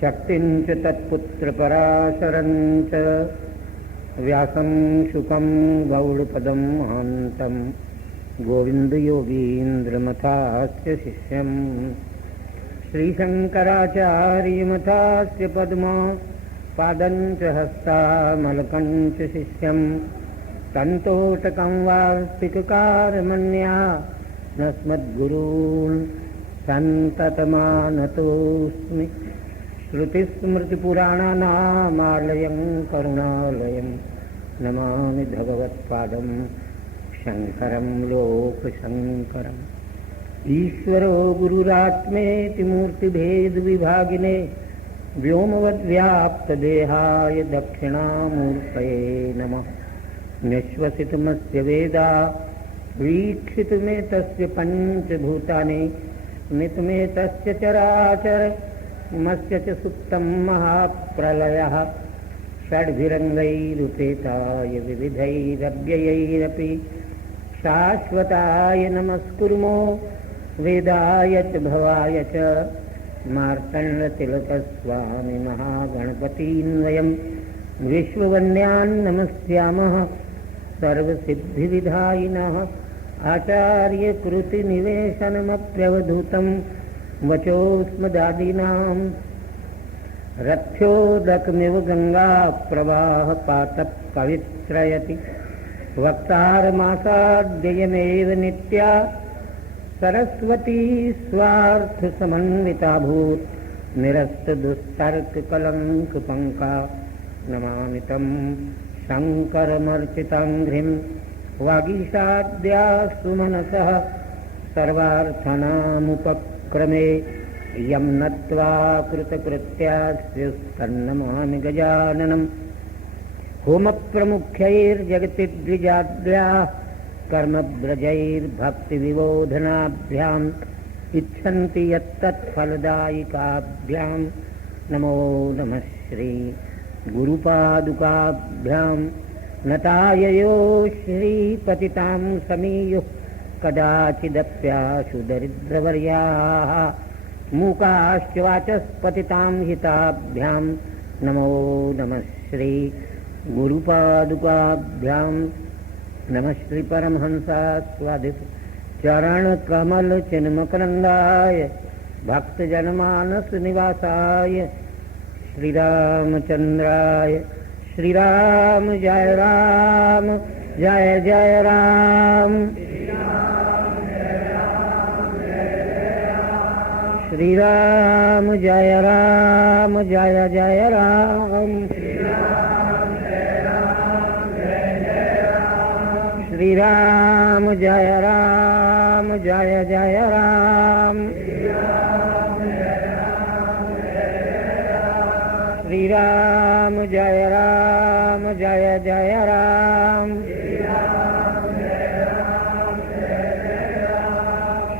शक्तिं च तत्पुत्रपराशरं च व्यासं शुकं गौडपदं महान्तं गोविन्दयोगीन्द्रमथास्य शिष्यं श्रीशङ्कराचार्यमथास्य पद्मा पादं च हस्तामलकं च शिष्यं तन्तोटकं वार्तिककारमन्या नस्मद्गुरून् सन्ततमानतोऽस्मि। श्रुतिस्मृतिपुराणानामालयं करुणालयं नमामि भगवत्पादं शङ्करं लोकशङ्करम्। ईश्वरो गुरुरात्मेति मूर्तिभेदविभागिने व्योमवद्व्याप्तदेहाय दक्षिणामूर्तये नमः। निःश्वसितुमस्य वेदा वीक्षितुमेतस्य पञ्चभूतानि स्मृतुमेतस्य चराचरमस्य च सुप्तं महाप्रलयः षड्भिरङ्गैरुपेताय विविधैरव्ययैरपि शाश्वताय नमस्कुर्मो वेदाय च भवाय च मार्तण्डतिलकस्वामि महागणपतीन् वयं विश्ववन्यान् नमस्यामः। सर्वसिद्धिविधायिनः आचार्यकृतिनिवेशनमप्यवधूतं वचोऽस्मदादीनां रथ्योदकमिव गङ्गाप्रवाहपातः पवित्रयति। वक्तारमासाद्ययमेव नित्या सरस्वती स्वार्थसमन्विताभूत् निरस्तदुस्तर्ककलङ्कपङ्का नमामि तं शङ्करमर्चिताङ्घ्रिं वागीशाद्यास्तु मनसः सर्वार्थानामुपक्रमे यं नत्वा कृतकृत्यास्युस्तन्नमामि गजाननं। होमप्रमुख्यैर्जगति द्विजाद्याः कर्मव्रजैर्भक्तिविबोधनाभ्याम् इच्छन्ति यत्तत्फलदायिकाभ्यां नमो नमः श्री गुरुपादुकाभ्यां नताययो श्रीपतितां समीयुः कदाचिदप्याशु दरिद्रवर्याः मूकाश्च वाचस्पतितां हिताभ्यां नमो नमः श्री गुरुपादुकाभ्यां नमः श्री परमहंसास्वादित चरणकमल चिन्मकरन्दाय भक्तजनमानस निवासाय श्रीरामचन्द्राय श्रीराम जय राम जय जय राम श्रीराम जय राम जय जय राम श्रीराम जय राम जय जय राम श्रीराम जय राम जय जय राम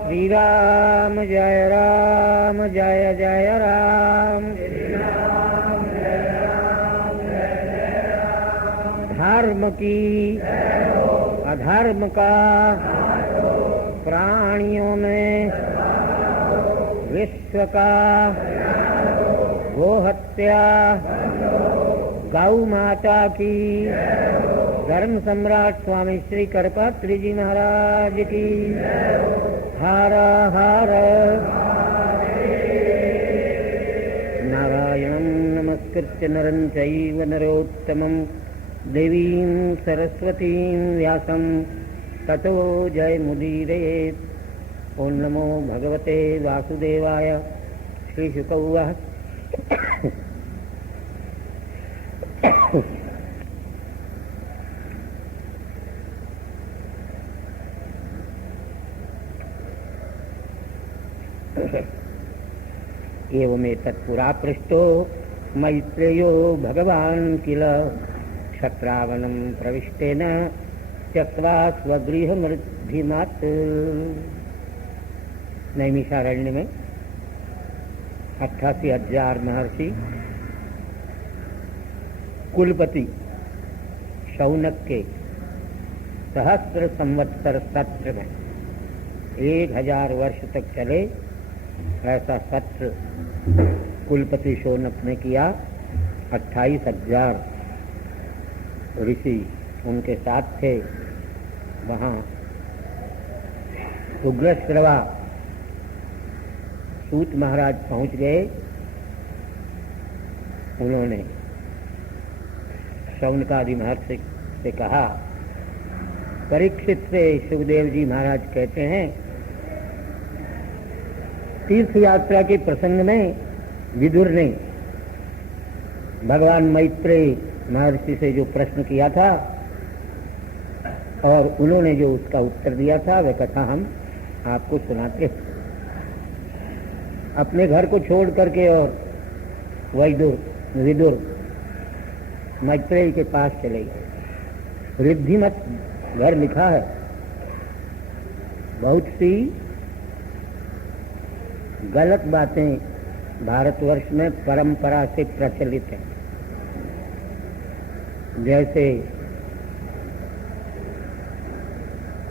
श्रीराम जय राम जय जय राम धर्म की अधर्म का प्राणियों में विश्व का गोहत्या गौ माता की धर्म सम्राट स्वामी श्री करपात्री जी महाराज की हर हर नारायणं नमस्कृत्य नरं चैव नरोत्तमं देवीं सरस्वतीं व्यासं ततो जयमुदीरयेत्। ओं नमो भगवते वासुदेवाय। श्रीशुक उवाच एवमेतत्पुरा पृष्टो मैत्रेयो भगवान् किल क्षत्रावनं प्रविष्टेन त्यक्त्वा स्वगृहमृद्धिमात्। नैमिषारण्य में 88,000 महर्षि कुलपति शौनक के सहस्र संवत्सर सत्र में 1000 वर्ष तक चले ऐसा सत्र कुलपति शौनक ने किया। 28,000 ऋषि उनके साथ थे। वहाँ उग्रश्रवा सूत महाराज पहुँच गए। उन्होंने शौनकादि महर्षि से कहा, परीक्षित से सुखदेव जी महाराज कहते हैं, तीर्थ यात्रा के प्रसंग में विदुर ने भगवान मैत्रेय महर्षि से जो प्रश्न किया था और उन्होंने जो उसका उत्तर दिया था, वह कथा हम आपको सुनाते हैं। अपने घर को छोड़ करके और विदुर मैत्रेय के पास चले गए। रिद्धिमत घर लिखा है। बहुत सी गलत बातें भारतवर्ष में परंपरा से प्रचलित हैं। जैसे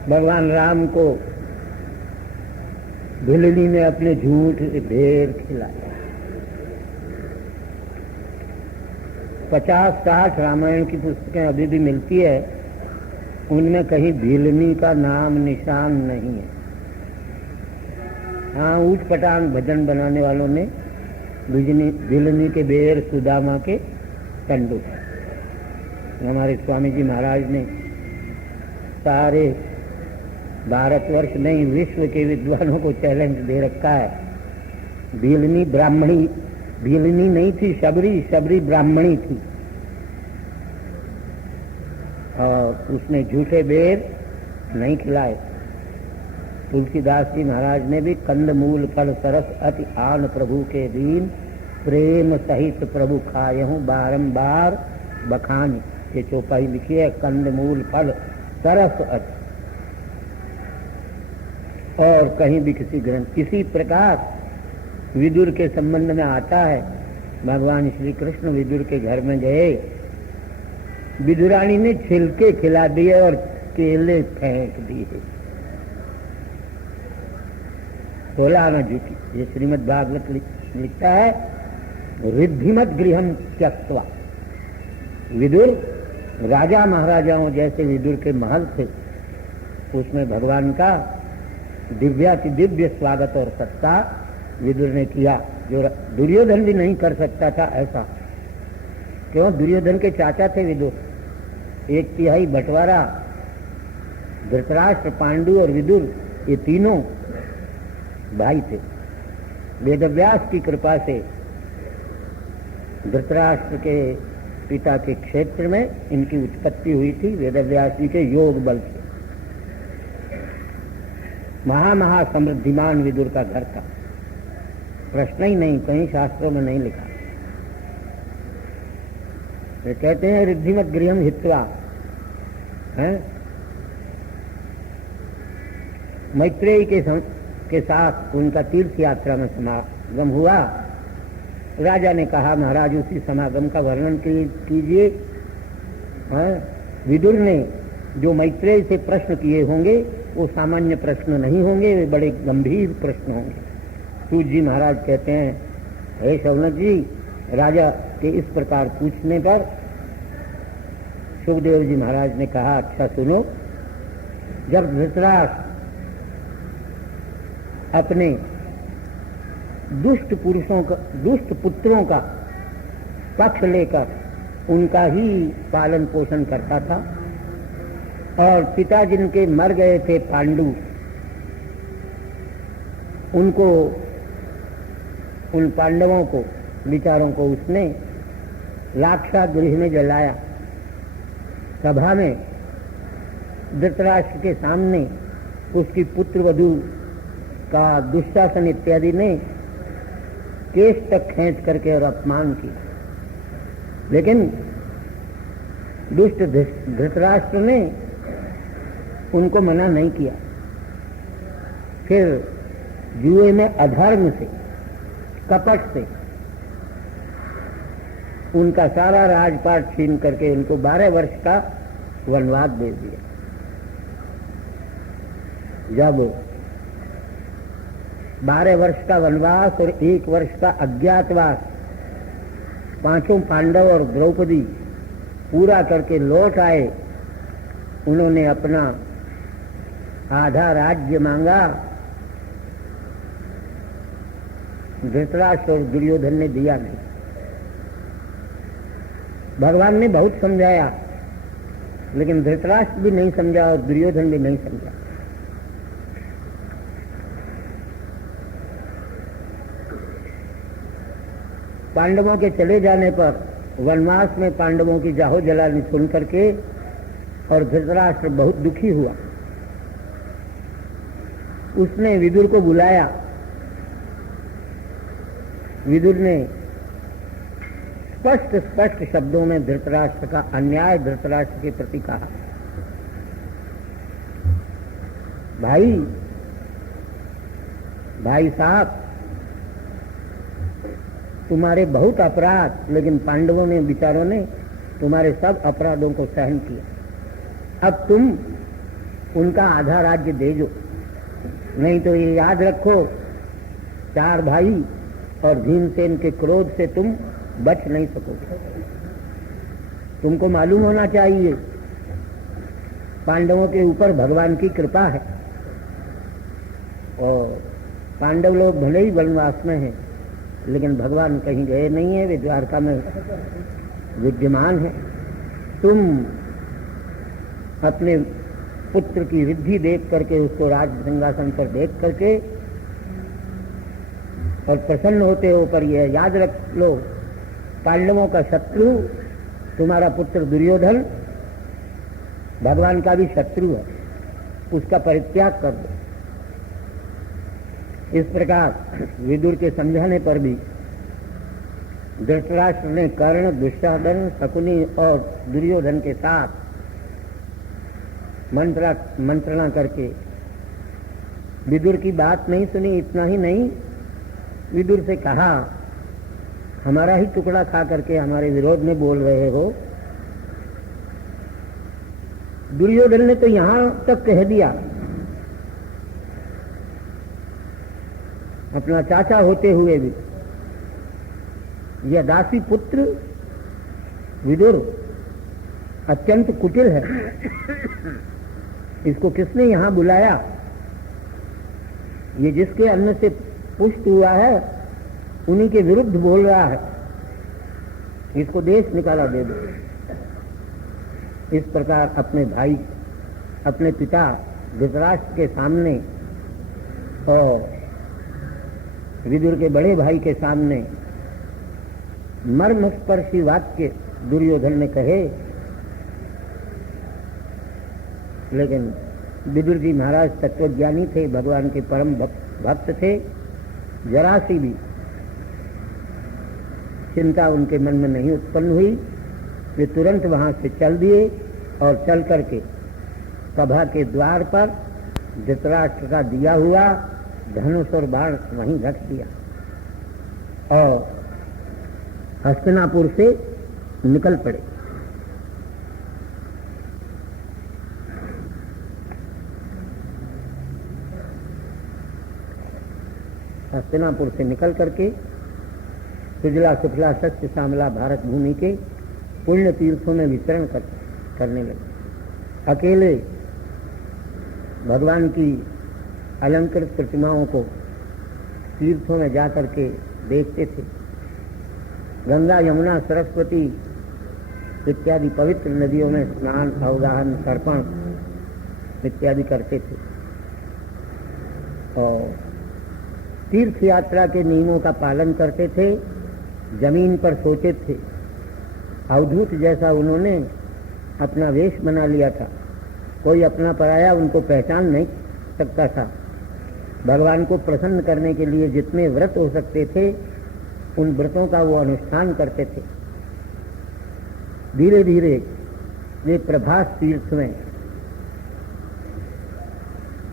भगवान राम को भिलनी ने अपने झूठ ढेर खिलाया। 50-60 रामायण की पुस्तकें अभी भी मिलती है, उनमें कहीं भिलनी का नाम निशान नहीं है। हाँ, ऊट पटांग भजन बनाने वालों ने भिलनी के बेर सुदामा के टंडू। हमारे स्वामी जी महाराज ने सारे भारतवर्ष नहीं, विश्व के विद्वानों को चैलेंज दे रखा है। भिलनी ब्राह्मणी, भिलनी नहीं थी, शबरी ब्राह्मणी थी और उसने झूठे बेर नहीं खिलाए। तुलसीदास जी महाराज ने भी कंदमूल फल सरस अति आन प्रभु के दीन, प्रेम सहित प्रभु खायहूं बारंबार बखानी। ये चौपाई लिखी है, कंदमूल फल सरस अति। और कहीं भी किसी ग्रंथ इसी प्रकार विदुर के संबंध में आता है। भगवान श्री कृष्ण विदुर के घर में गए, विदुरानी ने छिलके खिला दिए और केले फेंक दिए। बोला न झूठी। ये श्रीमद् भागवत लिखता है, रिद्धिमत गृहम त्यक्त्वा। विदुर राजा महाराजाओं जैसे विदुर के महल थे, उसमें भगवान का दिव्याति दिव्य स्वागत और सत्कार विदुर ने किया, जो दुर्योधन भी नहीं कर सकता था ऐसा। क्यों? दुर्योधन के चाचा थे विदुर। 1/3 बंटवारा धृतराष्ट्र, पांडु और विदुर, ये तीनों भाई थे। वेदव्यास की कृपा से धृतराष्ट्र के पिता के क्षेत्र में इनकी उत्पत्ति हुई थी, वेदव्यास जी के योग बल से। महा समृद्धिमान विदुर का घर था, प्रश्न ही नहीं, कहीं शास्त्रों में नहीं लिखा। वे कहते हैं रिद्धिमत गृहम हित्वा, है मैत्रेय के साथ उनका तीर्थ यात्रा में समागम हुआ। राजा ने कहा, महाराज उसी समागम का वर्णन कीजिए। विदुर ने जो मैत्रेय से प्रश्न किए होंगे वो सामान्य प्रश्न नहीं होंगे, वे बड़े गंभीर प्रश्न होंगे। सूत जी महाराज कहते हैं, हे शौनक जी, राजा के इस प्रकार पूछने पर सुखदेव जी महाराज ने कहा, अच्छा सुनो, जब धृतराष्ट्र अपने दुष्ट पुत्रों का पक्ष लेकर उनका ही पालन पोषण करता था और पिता जिनके मर गए थे पांडु, उनको, उन पांडवों को, विचारों को उसने लाक्षागृह में जलाया। सभा में धृतराष्ट्र के सामने उसकी पुत्र वधू का दुशासन इत्यादि ने केश तक खींच करके और अपमान किया, लेकिन दुष्ट धृतराष्ट्र ने उनको मना नहीं किया। फिर जुए में अधर्म से, कपट से उनका सारा राजपाट छीन करके उनको 12 वर्ष का वनवास दे दिया। जब 12 वर्ष का वनवास और 1 वर्ष का अज्ञातवास पांचों पांडव और द्रौपदी पूरा करके लौट आए। उन्होंने अपना आधा राज्य मांगा, धृतराष्ट्र और दुर्योधन ने दिया नहीं। भगवान ने बहुत समझाया, लेकिन धृतराष्ट्र भी नहीं समझा और दुर्योधन भी नहीं समझा। पांडवों के चले जाने पर वनवास में पांडवों की जाहो जलाली सुन करके और धृतराष्ट्र बहुत दुखी हुआ। उसने विदुर को बुलाया। विदुर ने स्पष्ट स्पष्ट शब्दों में धृतराष्ट्र का अन्याय धृतराष्ट्र के प्रति कहा। भाई साहब, तुम्हारे बहुत अपराध, लेकिन पांडवों ने विचारों ने तुम्हारे सब अपराधों को सहन किया। अब तुम उनका आधा राज्य दे दो, नहीं तो ये याद रखो 4 भाई और भीमसेन के क्रोध से तुम बच नहीं सकोगे। तुमको मालूम होना चाहिए पांडवों के ऊपर भगवान की कृपा है, और पांडव लोग भले ही वनवास में हैं, लेकिन भगवान कहीं गए नहीं है, वे द्वारका में विद्यमान है। तुम अपने पुत्र की रिद्धि देख करके, उसको राज सिंहासन पर देख करके और प्रसन्न होते हो, पर यह याद रख लो पांडवों का शत्रु तुम्हारा पुत्र दुर्योधन भगवान का भी शत्रु है, उसका परित्याग कर दो। इस प्रकार विदुर के समझाने पर भी धृतराष्ट्र ने कर्ण, दुशासन, शकुनी और दुर्योधन के साथ मंत्रणा करके विदुर की बात नहीं सुनी। इतना ही नहीं, विदुर से कहा, हमारा ही टुकड़ा खा करके हमारे विरोध में बोल रहे हो। दुर्योधन ने तो यहां तक कह दिया, अपना चाचा होते हुए भी, यह दासी पुत्र विदुर अत्यंत कुटिल है, इसको किसने यहां बुलाया? ये जिसके अन्न से पुष्ट हुआ है उन्हीं के विरुद्ध बोल रहा है, इसको देश निकाला दे दो। इस प्रकार अपने भाई, अपने पिता धृतराष्ट्र के सामने और विदुर के बड़े भाई के सामने मर्मस्पर्शी वाक्य दुर्योधन ने कहे। लेकिन विदुर जी महाराज तत्वज्ञानी थे, भगवान के परम भक्त थे, जरा सी भी चिंता उनके मन में नहीं उत्पन्न हुई। वे तुरंत वहां से चल दिए और चल करके सभा के द्वार पर धृतराष्ट्र का दिया हुआ धनुष और बाण वहीं रख दिया और हस्तिनापुर से निकल पड़े। हस्तिनापुर से निकल करके सुजला सुफला सत्य श्यामला भारत भूमि के पुण्य तीर्थों में विचरण करने लगे। अकेले भगवान की अलंकृत प्रतिमाओं को तीर्थों में जाकर के देखते थे। गंगा, यमुना, सरस्वती इत्यादि पवित्र नदियों में स्नान, अवगाहन, तर्पण इत्यादि करते थे और तीर्थ यात्रा के नियमों का पालन करते थे। जमीन पर सोते थे। अवधूत जैसा उन्होंने अपना वेश बना लिया था। कोई अपना पराया उनको पहचान नहीं सकता था। भगवान को प्रसन्न करने के लिए जितने व्रत हो सकते थे उन व्रतों का वो अनुष्ठान करते थे। धीरे धीरे वे प्रभास तीर्थ में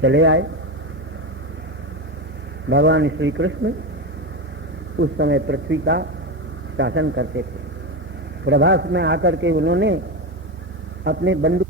चले आए। भगवान श्री कृष्ण उस समय पृथ्वी का शासन करते थे। प्रभास में आकर के उन्होंने अपने बंधु